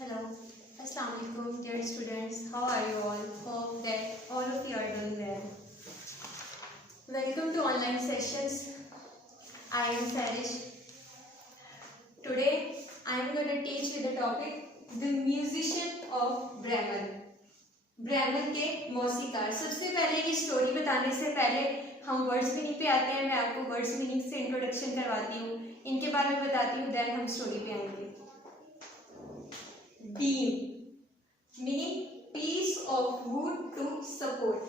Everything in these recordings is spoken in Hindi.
Hello, Assalamu alaikum, dear students. How are you all? Hope that all of you are doing well. Welcome to online sessions. I am Sarish. Today, I am going to teach you the topic, the musician of Bremen. Bremen के मौसीकार। सबसे पहले ये स्टोरी बताने से पहले हम वर्ड्स मीनिंग पे आते हैं। मैं आपको वर्ड्स मीनिंग से इंट्रोडक्शन करवाती हूँ, इनके बारे में बताती हूँ, देन हम स्टोरी पे आएंगे। Beam meaning piece of wood to support,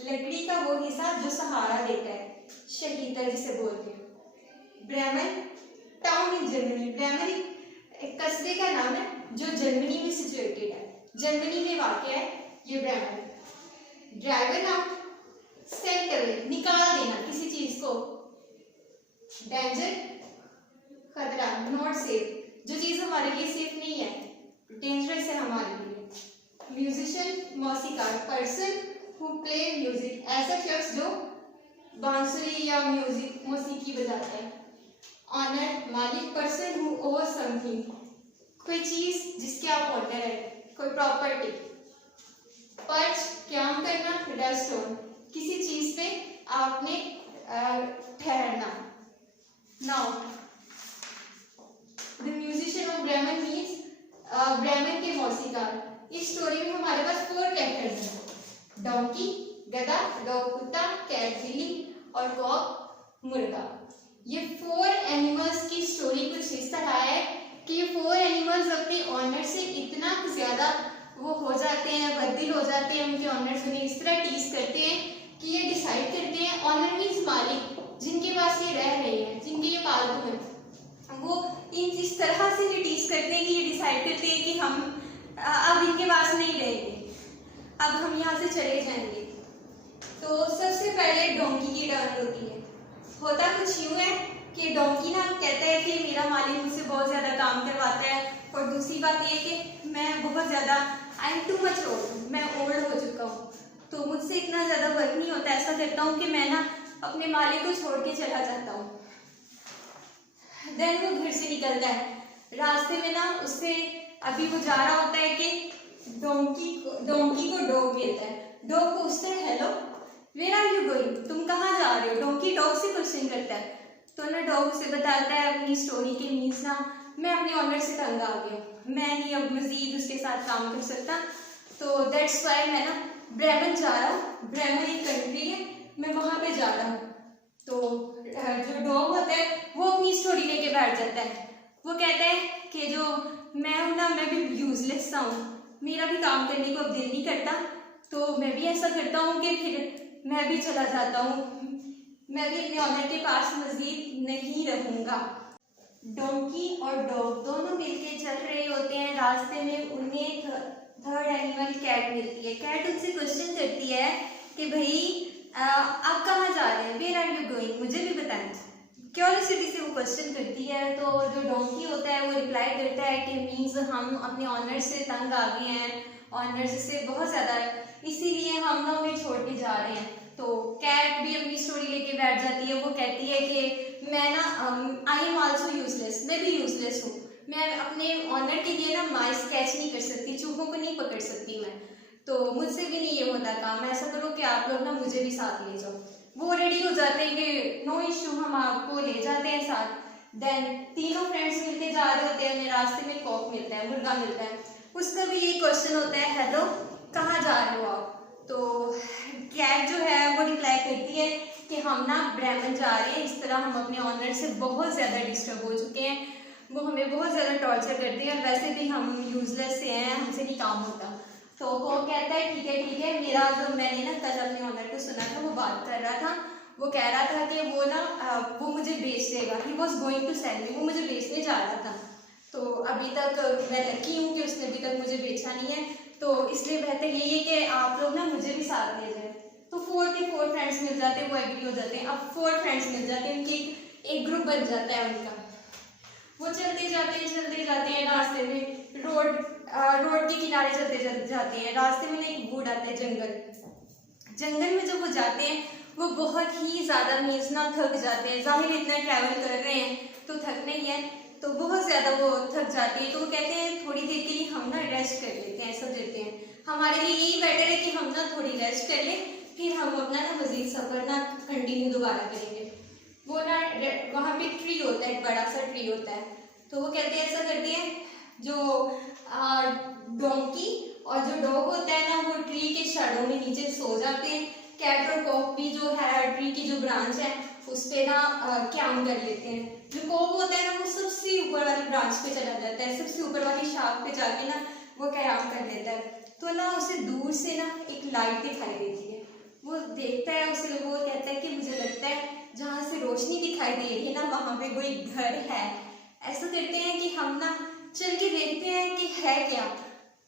लकड़ी का वो हिस्सा जो सहारा देता है, शहीदा जिसे बोलते हैं। Bremen town in Germany, Bremen एक कस्बे का नाम है जो जर्मनी में सिचुएटेड है, जर्मनी में वाक़ है ये Bremen. Driven out, sent away, निकाल देना किसी चीज को। डेंजर, खतरा, नॉट सेफ, जो चीज हमारे लिए सेफ नहीं है, डेंजरस है हमारे लिए। म्यूजिशियन मौसीकार, पर्सन हु प्ले म्यूजिक, ऐसा शख्स जो बांसुरी या म्यूजिक मौसीकी बजाता है। ऑनर मालिक, पर्सन हु ओवर समथिंग, कोई चीज जिसके आप ऑनर है, कोई प्रॉपर्टी। पर्च क्याम करना, रेस्ट ऑन, किसी चीज पे आपने ठहरना। Now the musician of Bremen means Bremen के मौसीकार। इस स्टोरी में हमारे पास 4 कैरेक्टर्स हैं, डोंकी गधा, डॉग कुत्ता, कैट बिल्ली और कॉक मुर्गा। ये 4 एनिमल्स की स्टोरी कुछ इस तरह है कि ये 4 एनिमल्स अपने ऑनर से इतना ज्यादा वो हो जाते हैं, बददिल हो जाते हैं, उनके ऑनर्स उन्हें इस तरह टीज करते हैं कि ये डिसाइड करते हैं, ऑनर मीन्स मालिक, जिनके पास ये रह रहे हैं, जिनके ये पालतू हैं, वो इस तरह से ये टीज करते हैं कि ये डिसाइड करते हैं कि हम अब इनके पास नहीं रहेंगे, अब हम यहाँ से चले जाएंगे। तो सबसे पहले डोंकी की टर्न होती है। होता कुछ यूँ है कि डोंकी ना कहता है कि मेरा मालिक मुझसे बहुत ज़्यादा काम करवाता है, और दूसरी बात ये कि मैं बहुत ज़्यादा I am too much old, मैं ओल्ड हो चुका हूँ, तो मुझसे इतना ज़्यादा वर्क नहीं होता। ऐसा करता हूँ कि मैं ना अपने मालिक को छोड़ के चला जाता हूँ। देन वो घर से निकलता है, रास्ते में ना उससे अभी वो जा रहा होता है कि डोंकी को डॉग मिलता है। डॉग पूछता है hello where are you going, तुम कहाँ जा रहे हो। डोंकी डॉग से क्वेश्चन करता है, तो ना डॉग उसे बताता है अपनी स्टोरी के मीन्स ना मैं अपने ऑनर से तंग आ गया, मैं नहीं अब मजीद उसके साथ काम कर सकता, तो दैट्स वाई मैं ना ब्रेमन जा रहा हूँ। ब्रेमन एक कंट्री है, मैं वहाँ पे जा रहा हूँ। तो जो डॉग होता है वो अपनी स्टोरी लेके बैठ जाता है। वो कहता है कि जो मैं हूँ ना, मैं भी यूजलेस सा हूँ, मेरा भी काम करने को अब दिल नहीं करता, तो मैं भी ऐसा करता हूँ कि फिर मैं भी चला जाता हूँ, मैं भी अपने ऑनर के पास मजीद नहीं रहूँगा। डोंकी और डॉग दोनों मिलके चल रहे होते हैं, रास्ते में उन्हें थर्ड एनिमल कैट मिलती है। कैट उनसे क्वेश्चन करती है कि भाई आप कहाँ जा रहे हैं, वेयर आर यू गोइंग, मुझे भी बताएं। क्यूरियोसिटी से वो क्वेश्चन करती है, तो जो डोंकी होता है वो रिप्लाई करता है कि मीन्स हम अपने ऑनर से तंग आ गए हैं, ऑनर से बहुत ज़्यादा, इसीलिए हम ना उन्हें छोड़ के जा रहे हैं। तो कैट भी अपनी स्टोरी लेके बैठ जाती है। वो कहती है कि मैं ना आई एम आल्सो यूजलेस, मैं भी यूजलेस हूँ, मैं अपने ऑनर के लिए ना माइस कैच नहीं कर सकती, चूहों को नहीं पकड़ सकती मैं, तो मुझसे भी नहीं ये होता काम। ऐसा करो कि आप लोग ना मुझे भी साथ ले जाओ। वो रेडी हो जाते हैं कि नो इशू, हम आपको ले जाते हैं साथ। देन तीनों फ्रेंड्स मिलके जा रहे होते हैं, रास्ते में कॉक मिलता है, मुर्गा मिलता है, उसका भी यही क्वेश्चन होता है हेलो कहाँ जा रहे हो आप। तो कैट जो है वो रिप्लाई करती है कि हम ना ब्रेमन जा रहे हैं, इस तरह हम अपने ऑनर से बहुत ज़्यादा डिस्टर्ब हो चुके हैं, वो हमें बहुत ज़्यादा टॉर्चर करते हैं, वैसे भी हम यूजलेस से हैं, हमसे नहीं काम होता। तो वो कहता है ठीक है, मेरा जो मैंने ना कल अपने ऑनर को सुना था, वो बात कर रहा था, वो कह रहा था कि वो ना वो मुझे बेच देगा, he was going to sell me, वो मुझे बेचने जा रहा था। तो अभी तक मैं लकी हूँ कि उसने अभी तक मुझे बेचा नहीं है, तो इसलिए बेहतर यही है कि आप लोग ना मुझे भी साथ ले जाएं। तो 4 के 4 फ्रेंड्स मिल जाते हैं, वो एग्री हो जाते हैं। अब 4 फ्रेंड्स मिल जाते हैं, उनकी एक ग्रुप बन जाता है उनका। वो चलते जाते हैं, रास्ते में रोड के किनारे चलते जाते हैं, रास्ते में एक बूढ़ आता है, जंगल में जब वो जाते हैं वो बहुत ही ज़्यादा मीन्स ना थक जाते हैं। जाहिर इतना ट्रैवल कर रहे हैं तो थकना ही है। तो बहुत ज़्यादा वो थक जाती है, तो वो कहते हैं थोड़ी देर के लिए हम ना रेस्ट कर लेते हैं, ऐसा देते हैं। हमारे लिए यही बेटर है कि हम ना थोड़ी रेस्ट कर लें, फिर हम अपना ना मज़ीद सफ़र ना कंटिन्यू दोबारा करेंगे। वो ना वहाँ पे ट्री होता है, एक बड़ा सा ट्री होता है, तो वो कहते हैं ऐसा करते हैं, जो डोंकी और जो डॉग होता है ना वो ट्री के शैडो में नीचे सो जाते हैं। कैट और कॉक भी जो है ट्री की जो ब्रांच है उस पे ना क्याम कर लेते हैं। जो कॉक होता है ना वो सबसे ऊपर वाली ब्रांच पे चला जाता है, सबसे ऊपर वाली शाख पे जाके ना वो क्याम कर लेता है। तो ना उसे दूर से ना एक लाइट दिखाई देती है, वो देखता है उसे, वो कहता है कि मुझे लगता है जहाँ से रोशनी दिखाई दे रही है ना वहाँ पे कोई घर है। ऐसा करते हैं कि हम ना चल के देखते हैं कि है क्या,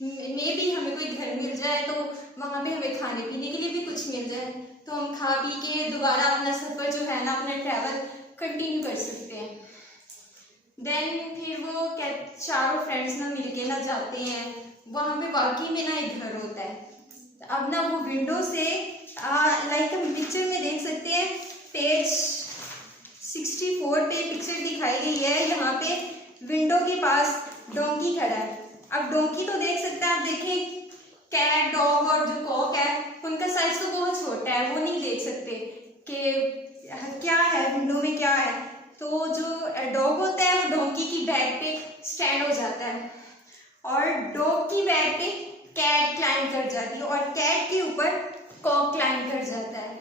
मे भी हमें कोई घर मिल जाए, तो वहाँ पे हमें खाने पीने के लिए भी कुछ मिल जाए, तो हम खा पी के दोबारा अपना सफ़र जो है ना, अपना ट्रैवल कंटिन्यू कर सकते हैं। देन फिर वो चारों फ्रेंड्स ना मिलके ना जाते हैं, वहाँ पे वाकई में ना एक घर होता है। अब ना वो विंडो से लाइक हम पिक्चर में देख सकते हैं, पेज 64 पे पिक्चर दिखाई गई है। यहाँ पे विंडो के पास डोंकी खड़ा है। अब डोंकी तो देख सकते हैं, आप देखें कैट, डॉग और जो कॉक है उनका साइज तो बहुत छोटा है, वो नहीं देख सकते कि क्या है विंडो में क्या है। तो जो डॉग होता है वो डोंकी की बैक पे स्टैंड हो जाता है और डॉग की बैक पे कैट क्लाइंब कर जाती है और कैट के ऊपर कॉक क्लाइंब कर जाता है।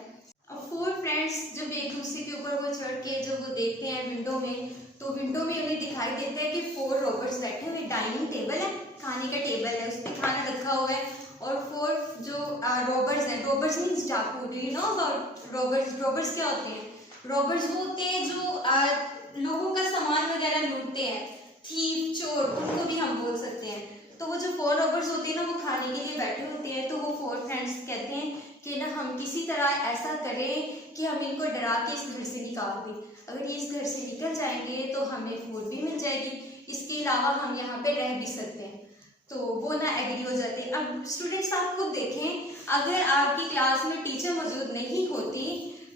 अब फोर फ्रेंड्स जब एक दूसरे के ऊपर वो चढ़ के जब वो देखते हैं विंडो में, तो विंडो में उन्हें दिखाई देता है कि 4 रॉबर्स बैठे हुए, डाइनिंग टेबल है, खाने का टेबल है, उस पर खाना रखा हुआ है और 4 जो रॉबर्स हैं, रॉबर्स मीन्स डाकू, do you know about robbers? Robbers क्या होते हैं? रॉबर्स वो होते हैं जो लोगों का सामान वगैरह लूटते हैं, थीफ, चोर, उनको भी हम बोल सकते हैं। तो वो जो 4 रॉबर्स होते हैं ना वो खाने के लिए बैठे होते हैं। तो वो 4 फ्रेंड्स कहते हैं कि ना हम किसी तरह ऐसा करें कि हम इनको डरा के इस घर से निकाल दें। अगर ये इस घर से निकल जाएंगे तो हमें फूड भी मिल जाएगी, इसके अलावा हम यहाँ पे रह भी सकते हैं। तो वो ना एग्री हो जाते हैं। अब स्टूडेंट्स आप खुद देखें, अगर आपकी क्लास में टीचर मौजूद नहीं होती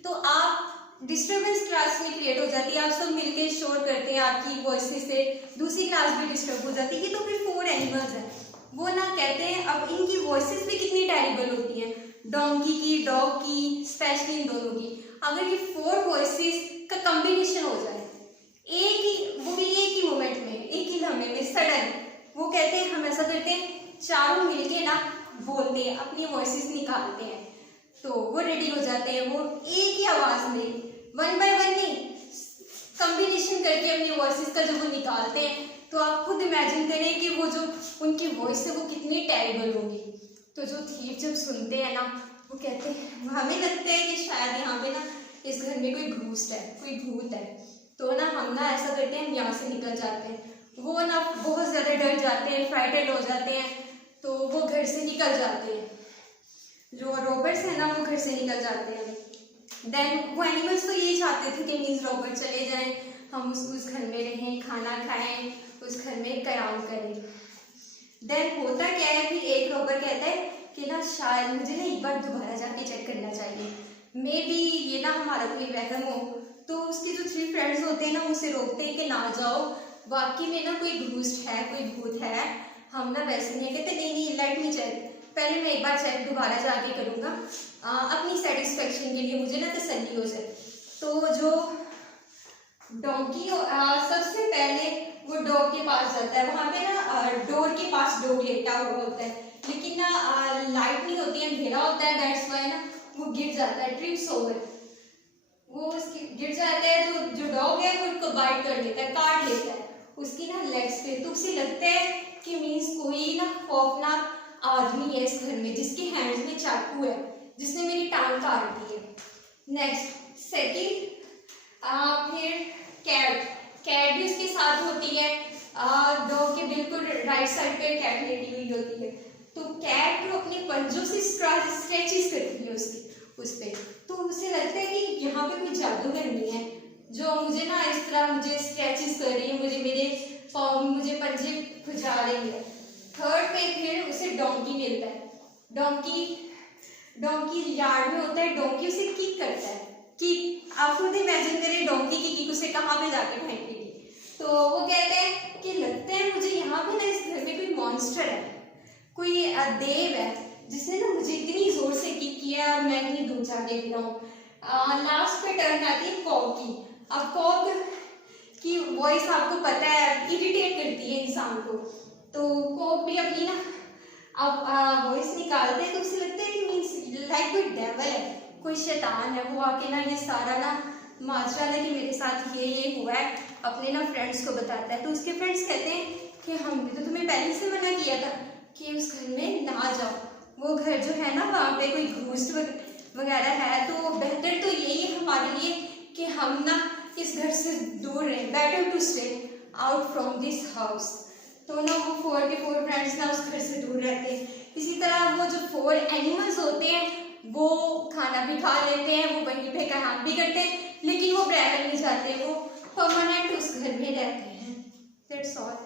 तो आप डिस्टर्बेंस क्लास में क्रिएट हो जाती है, आप सब मिलके शोर करते हैं, आपकी वॉइसेस से दूसरी क्लास भी डिस्टर्ब हो जाती है। ये तो फिर 4 एनिमल्स हैं, वो ना कहते हैं अब इनकी वॉइसेस भी कितनी टेरिबल होती हैं, डोंकी की, डॉग की, स्पेशली इन दोनों की। अगर ये 4 वॉइसेस का कॉम्बिनेशन हो जाए एक ही, वो भी एक ही मोमेंट में, एक ही लम्हे में सडन, वो कहते हैं हम ऐसा करते हैं चारों मिलके ना बोलते हैं, अपनी वॉइसेस निकालते हैं, तो वो रेडी हो जाते हैं। वो एक ही आवाज में 1 बाय 1 नहीं, कॉम्बिनेशन करके अपनी वॉइसेस का जब वो निकालते हैं तो आप खुद इमेजिन करें कि वो जो उनकी वॉइस है वो कितनी टेरिबल होगी। तो जो थीफ जब सुनते हैं ना वो कहते हैं, हमें लगता है कि शायद यहाँ पे ना इस घर में कोई घूस्ट है, कोई भूत है, तो ना हम ना ऐसा करते हैं, हम यहाँ से निकल जाते हैं। वो ना बहुत ज़्यादा डर जाते हैं, फ्राइटेड हो जाते हैं, तो वो घर से निकल जाते हैं। जो रॉबर्स है ना वो घर से निकल जाते हैं। देन वो एनिमल्स तो यही चाहते थे कि मीन्स रॉबर्ट चले जाएं, हम उस घर में रहें, खाना खाएं, उस घर में कयाम करें। देन होता क्या है, फिर एक रॉबर कहता है कि ना शायद मुझे ना एक बार दोबारा जाके चेक करना चाहिए, मे बी ये ना हमारा कोई वहम हो। तो उसके जो 3 फ्रेंड्स होते हैं ना उसे रोकते हैं कि ना जाओ, वाकई में ना कोई घूस्ट है, कोई भूत है, हम ना वैसे नहीं। कहते नहीं नहीं, लेट मी चेक, पहले मैं एक बार चेक दोबारा जाके करूँगा, अपनी सेटिस्फेक्शन के लिए, मुझे ना तसल्ली हो जाए। तो जो डोंकी सबसे पहले वो डॉग के पास जाता है, वहाँ पे ना डोर के पास डॉग लेटा हुआ होता है, लेकिन ना लाइट नहीं होती है, अंधेरा होता है, दैट्स व्हाई ना वो गिर जाता है, ट्रिप्स ओवर, वो उसकी गिर जाता है। तो जो डॉग है वो उसको बाइट कर लेता है, काट लेता है उसकी ना लेग्स पे। तो उसे लगता है कि मीन्स कोई ना खौफनाक आदमी है इस घर में, जिसके हैंड्स में चाकू है, जिसने मेरी टांग काट दी है। नेक्स्ट सेकंड, फिर कैट भी उसके साथ होती है, डॉग के बिल्कुल राइट साइड पे कैट लेटी हुई होती है। तो कैट जो अपने पंजों से स्क्रैचेस करती है उसकी उस पे, तो उसे लगता है कि यहाँ पे कोई जादूगरनी है जो मुझे ना इस तरह मुझे स्क्रैचेस कर रही है, मुझे मेरे पाँव, मुझे पंजे खुजा रही है। थर्ड पे फिर उसे डोंकी मिलता है, डोंकी यार्ड में होता है, डोंकी उसे किक करता है। किक, आप खुद इमेजिन करें डोंकी की किक उसे कहाँ पे जाके फेंकेगी। तो वो कहते हैं कि लगता है मुझे यहाँ पे ना इस घर में कोई मॉन्स्टर है, कोई देव है जिसने ना मुझे इतनी जोर से किक किया और मैं इतनी दूर जाके गिरा हूँ। लास्ट पे टर्न आती है कॉक की। अब कॉक की वॉइस आपको पता है इरिटेट करती है इंसान को, तो कॉक भी अपनी ना अब वॉइस निकालते हैं तो उसे लगता है कि मीन्स लाइक कोई डेविल है, कोई शैतान है, वो आके ना ये सारा ना माजरा ना कि मेरे साथ ये हुआ है अपने ना फ्रेंड्स को बताता है। तो उसके फ्रेंड्स कहते हैं कि हमने तो तुम्हें पहले से मना किया था कि उस घर में ना जाओ, वो घर जो है ना वहाँ पे कोई घूस्ट वगैरह है, तो बेहतर तो यही है हमारे लिए कि हम ना इस घर से दूर रहें, better to stay out from this house. तो ना वो 4 के 4 फ्रेंड्स ना उस घर से दूर रहते हैं। इसी तरह वो जो 4 एनिमल्स होते हैं वो खाना भी खा लेते हैं, वो वहीं पे काम भी करते हैं, लेकिन वो ब्रेमेन नहीं जाते, वो परमानेंट उस घर में रहते हैं। That's all.